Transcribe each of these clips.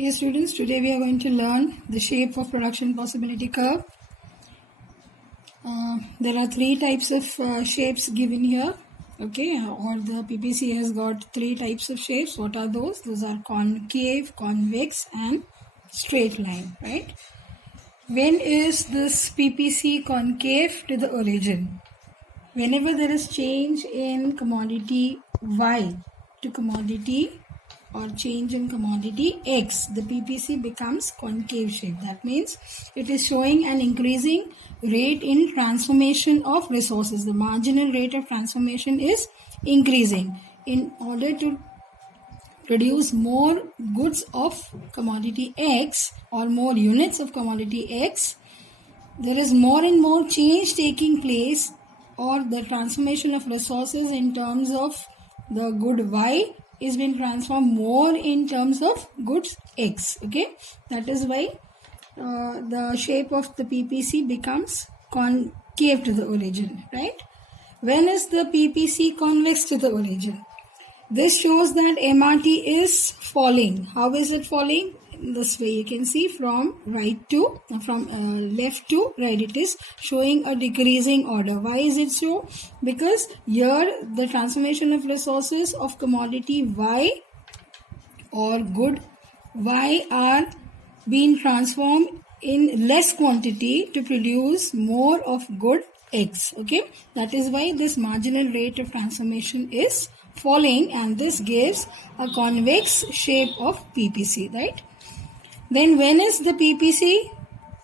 Yes, students, today we are going to learn the shape of production possibility curve. There are three types of shapes given here. Okay, or the PPC has got three types of shapes. What are those? Those are concave, convex and straight line, right? When is this PPC concave to the origin? Whenever there is change in commodity Y to commodity or change in commodity X, the PPC becomes concave shape. That means it is showing an increasing rate in transformation of resources. The marginal rate of transformation is increasing. In order to produce more goods of commodity X or more units of commodity X, there is more and more change taking place, or the transformation of resources in terms of the good Y is being transformed more in terms of goods X. Okay, that is why the shape of the PPC becomes concave to the origin, right? When is the PPC convex to the origin? This shows that MRT is falling. How is it falling? This way you can see from left to right, it is showing a decreasing order. Why is it so? Because here the transformation of resources of commodity Y or good Y are being transformed in less quantity to produce more of good X. Okay, that is why this marginal rate of transformation is falling, and this gives a convex shape of PPC, right? Then when is the PPC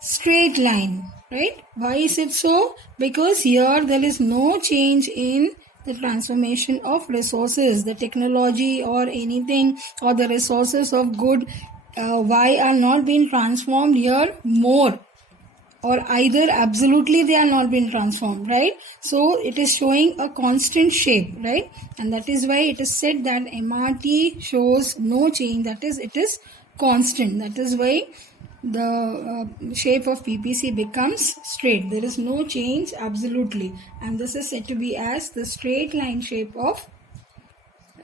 straight line, right? Why is it so? Because here there is no change in the transformation of resources. The technology or anything or the resources of good Y are not being transformed here more, or either absolutely they are not being transformed, right? So it is showing a constant shape, right? And that is why it is said that MRT shows no change, that is, it is constant. That is why the shape of PPC becomes straight. There is no change absolutely, and this is said to be as the straight line shape of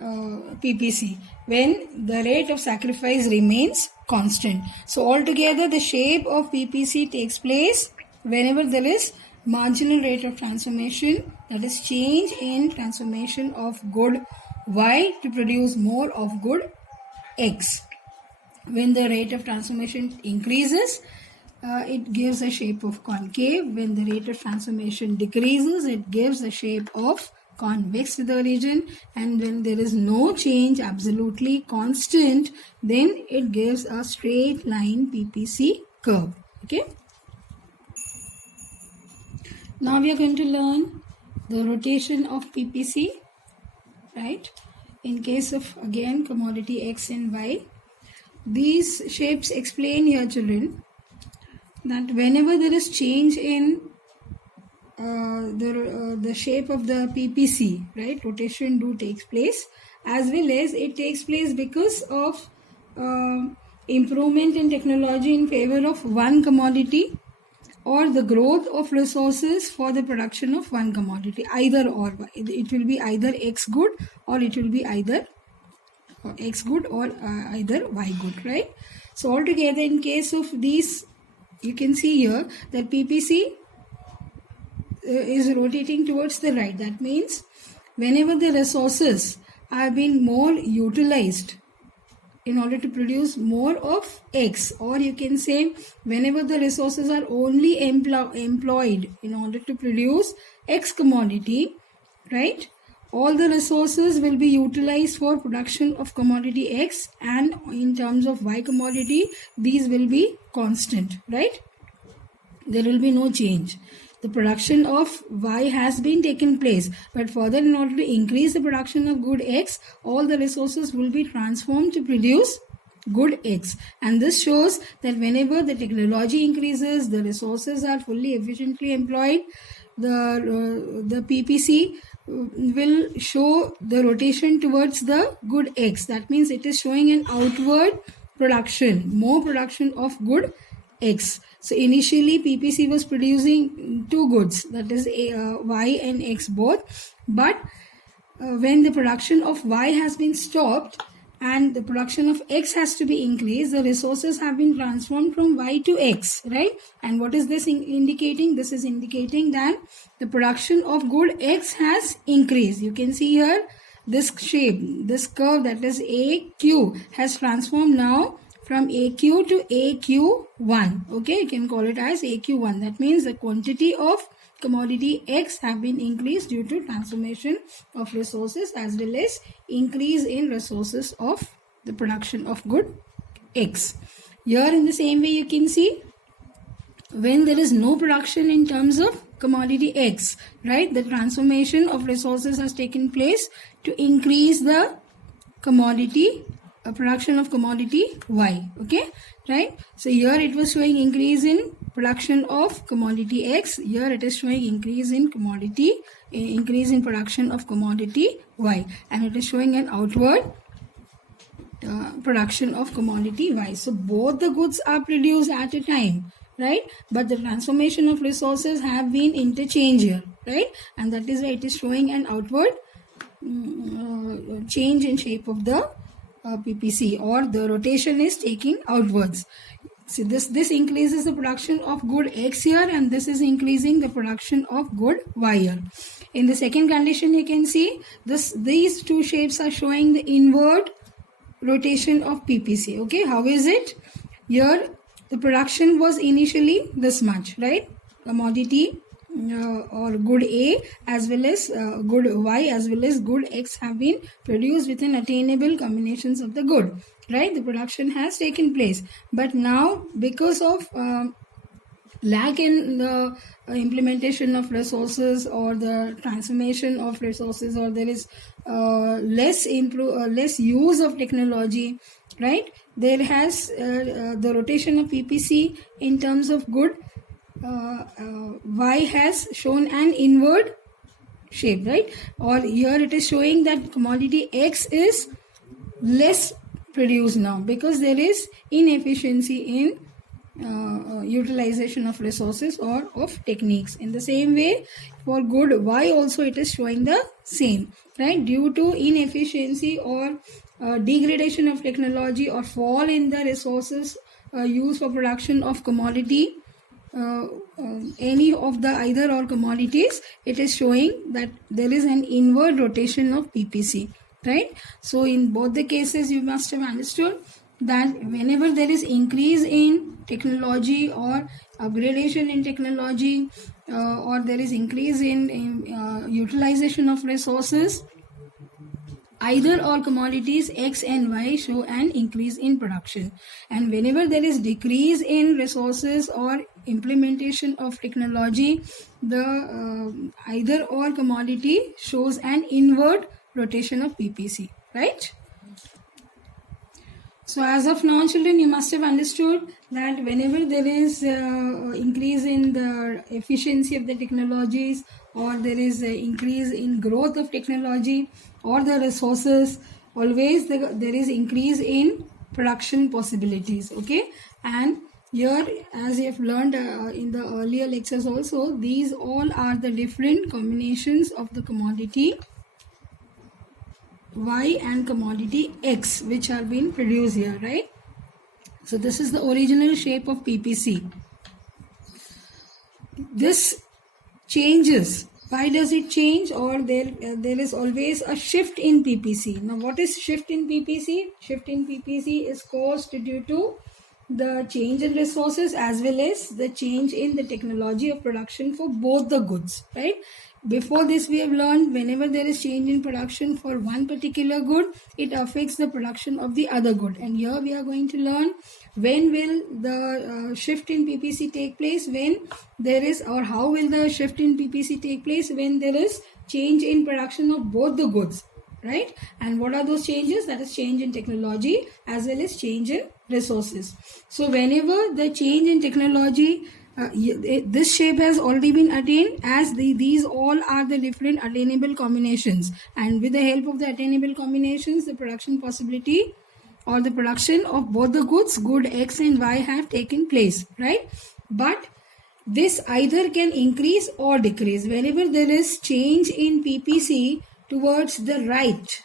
PPC when the rate of sacrifice remains constant. So altogether the shape of PPC takes place whenever there is marginal rate of transformation, that is change in transformation of good Y to produce more of good X. When the rate of transformation increases, it gives a shape of concave. When the rate of transformation decreases, it gives a shape of convex to the origin. And when there is no change, absolutely constant, then it gives a straight line PPC curve. Okay. Now we are going to learn the rotation of PPC, right? In case of again commodity X and Y, these shapes explain here, children, that whenever there is change in the shape of the PPC, right, rotation do takes place, as well as it takes place because of improvement in technology in favor of one commodity, or the growth of resources for the production of one commodity, either or. It will be either X good, or it will be either X good, or either Y good, right? So altogether, in case of these, you can see here that PPC is rotating towards the right. That means whenever the resources are being more utilized in order to produce more of X, or you can say whenever the resources are only employed in order to produce X commodity, right? All the resources will be utilized for production of commodity X, and in terms of Y commodity, these will be constant, right? There will be no change. The production of Y has been taken place, but further, in order to increase the production of good X, all the resources will be transformed to produce good X. And this shows that whenever the technology increases, the resources are fully efficiently employed, the PPC will show the rotation towards the good X. That means it is showing an outward production, more production of good X. So initially PPC was producing two goods, that is Y and X both, but when the production of Y has been stopped, and the production of X has to be increased, the resources have been transformed from Y to X, right? And what is this indicating? This is indicating that the production of good X has increased. You can see here this shape, this curve, that is AQ, has transformed now from AQ to AQ1. Okay, you can call it as AQ1. That means the quantity of commodity X have been increased due to transformation of resources as well as increase in resources of the production of good X. Here in the same way you can see, when there is no production in terms of commodity X, right, the transformation of resources has taken place to increase the commodity production of commodity Y. Okay, right? So here it was showing increase in production of commodity X. Here it is showing increase in production of commodity Y, and it is showing an outward production of commodity Y. So both the goods are produced at a time, right? But the transformation of resources have been interchanged here, right? And that is why it is showing an outward change in shape of the PPC, or the rotation is taking outwards. See, this increases the production of good X here, and this is increasing the production of good Y here. In the second condition, you can see these two shapes are showing the inward rotation of PPC. Okay, how is it? Here the production was initially this much, right? Commodity or good A as well as good Y as well as good X have been produced within attainable combinations of the good, right? The production has taken place, but now because of lack in the implementation of resources or the transformation of resources, or there is less use of technology, right? There has the rotation of PPC in terms of good Y has shown an inward shape, right? Or here it is showing that commodity X is less produced now because there is inefficiency in utilization of resources or of techniques. In the same way, for good Y also it is showing the same, right? Due to inefficiency or degradation of technology or fall in the resources used for production of commodity, any of the either or commodities, it is showing that there is an inward rotation of PPC, right? So in both the cases you must have understood that whenever there is increase in technology or upgradation in technology or there is increase in utilization of resources, either or commodities X and Y show an increase in production, and whenever there is decrease in resources or implementation of technology, the either or commodity shows an inward rotation of PPC, right? So as of now, children, you must have understood that whenever there is increase in the efficiency of the technologies, or there is increase in growth of technology or the resources, always there is increase in production possibilities. Okay, and here, as you have learned in the earlier lectures also, these all are the different combinations of the commodity Y and commodity X which are being produced here, right? So this is the original shape of PPC. This changes. Why does it change? Or there is always a shift in PPC. Now what is shift in PPC? Shift in PPC is caused due to the change in resources as well as the change in the technology of production for both the goods, right? Before this we have learned whenever there is change in production for one particular good, it affects the production of the other good. And here we are going to learn when will the shift in PPC take place, when there is, or how will the shift in PPC take place when there is change in production of both the goods, right? And what are those changes? That is change in technology as well as change in resources. So whenever the change in technology, this shape has already been attained, as these all are the different attainable combinations, and with the help of the attainable combinations the production possibility or the production of both the goods, good X and Y, have taken place, right? But this either can increase or decrease whenever there is change in PPC towards the right.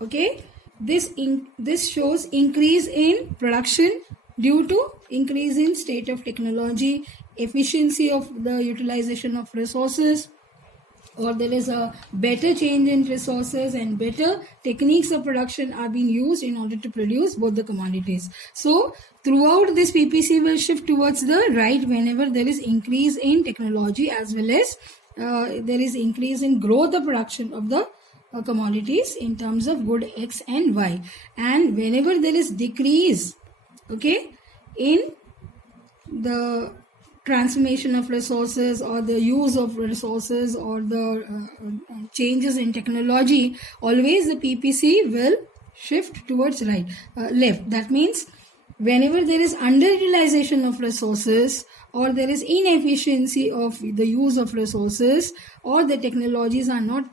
Okay, this shows increase in production due to increase in state of technology, efficiency of the utilization of resources, or there is a better change in resources and better techniques of production are being used in order to produce both the commodities. So throughout this PPC will shift towards the right whenever there is increase in technology as well as there is increase in growth of production of the commodities in terms of good X and Y. And whenever there is decrease, okay, in the transformation of resources or the use of resources or the changes in technology, always the PPC will shift towards left. That means whenever there is underutilization of resources or there is inefficiency of the use of resources or the technologies are not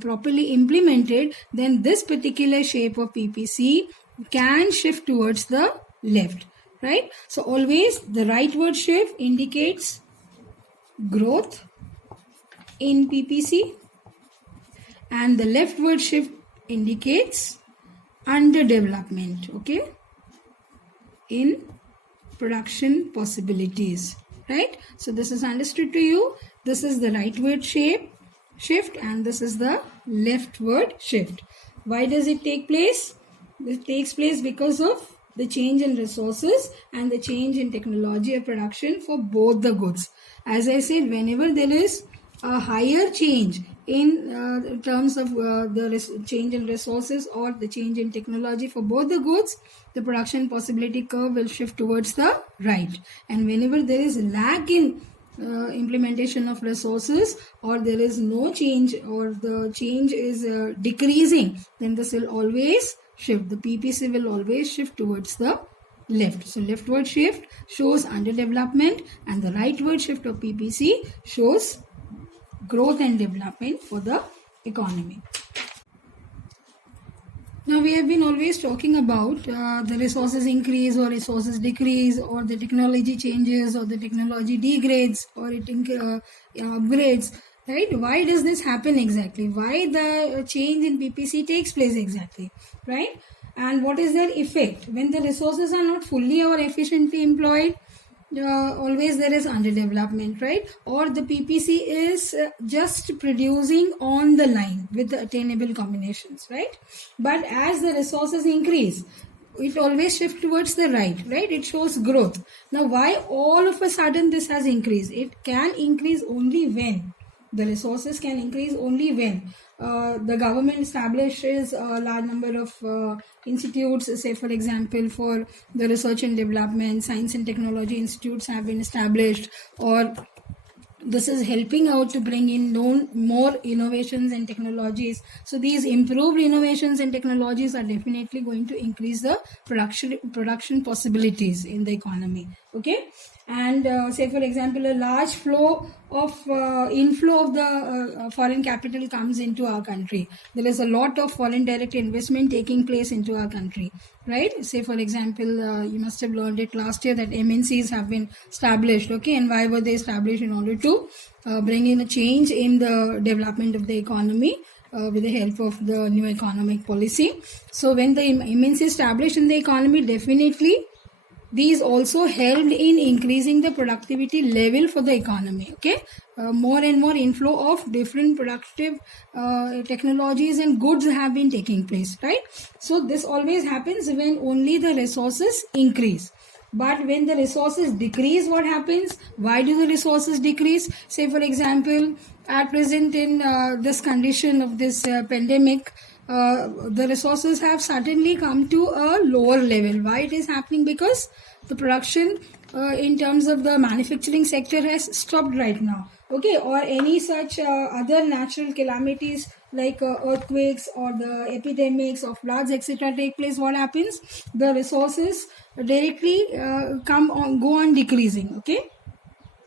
properly implemented, then this particular shape of PPC can shift towards the left. Right? So always the rightward shift indicates growth in PPC and the leftward shift indicates underdevelopment, okay, in production possibilities. Right? So this is understood to you. This is the rightward shift and this is the leftward shift. Why does it take place? It takes place because of the change in resources and the change in technology of production for both the goods. As I said, whenever there is a higher change in terms of the change in resources or the change in technology for both the goods, the production possibility curve will shift towards the right. And whenever there is lag in implementation of resources or there is no change or the change is decreasing, then this will always shift. The PPC will always shift towards the left. So leftward shift shows underdevelopment and the rightward shift of PPC shows growth and development for the economy. Now we have been always talking about the resources increase or resources decrease or the technology changes or the technology degrades or it upgrades. Right? Why does this happen exactly? Why the change in PPC takes place exactly? Right? And what is their effect? When the resources are not fully or efficiently employed, always there is underdevelopment, right? Or the PPC is just producing on the line with the attainable combinations, right? But as the resources increase, it always shifts towards the right? It shows growth. Now, why all of a sudden this has increased? It can increase only when the resources can increase only when the government establishes a large number of institutes, say for example for the research and development, science and technology institutes have been established, or this is helping out to bring in more innovations and technologies. So these improved innovations and technologies are definitely going to increase the production possibilities in the economy. Okay, and say for example a large flow of inflow of the foreign capital comes into our country. There is a lot of foreign direct investment taking place into our country. Right? Say for example, you must have learned it last year that MNCs have been established. Okay, and why were they established? In order to bring in a change in the development of the economy with the help of the new economic policy. So when the MNC established in the economy, definitely these also helped in increasing the productivity level for the economy. Okay, more and more inflow of different productive technologies and goods have been taking place, right? So this always happens when only the resources increase. But when the resources decrease, what happens? Why do the resources decrease? Say for example, at present in this condition of this pandemic, the resources have suddenly come to a lower level. Why it is happening? Because the production in terms of the manufacturing sector has stopped right now. Okay, or any such other natural calamities like earthquakes or the epidemics of floods, etc. take place. What happens? The resources directly go on decreasing. Okay,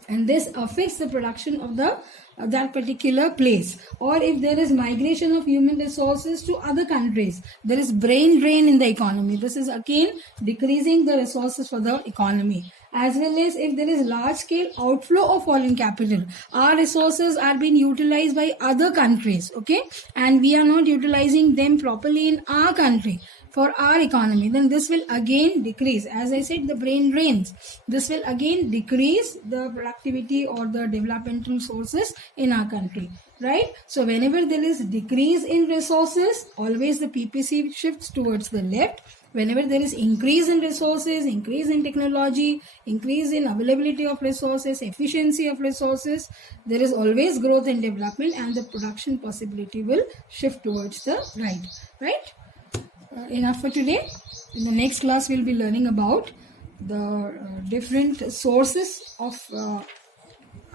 and this affects the production of the that particular place, or if there is migration of human resources to other countries, there is brain drain in the economy. This is again decreasing the resources for the economy. As well as if there is large scale outflow of foreign capital, our resources are being utilized by other countries, okay, and we are not utilizing them properly in our country for our economy, then this will again decrease. As I said, the brain drains. This will again decrease the productivity or the developmental sources in our country, right? So whenever there is decrease in resources, always the PPC shifts towards the left. Whenever there is increase in resources, increase in technology, increase in availability of resources, efficiency of resources, there is always growth and development, and the production possibility will shift towards the right, right? Enough for today. In the next class, we'll be learning about the different sources of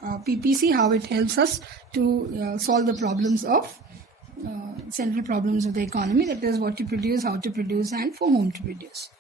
PPC, how it helps us to solve the problems of central problems of the economy, that is what to produce, how to produce, and for whom to produce.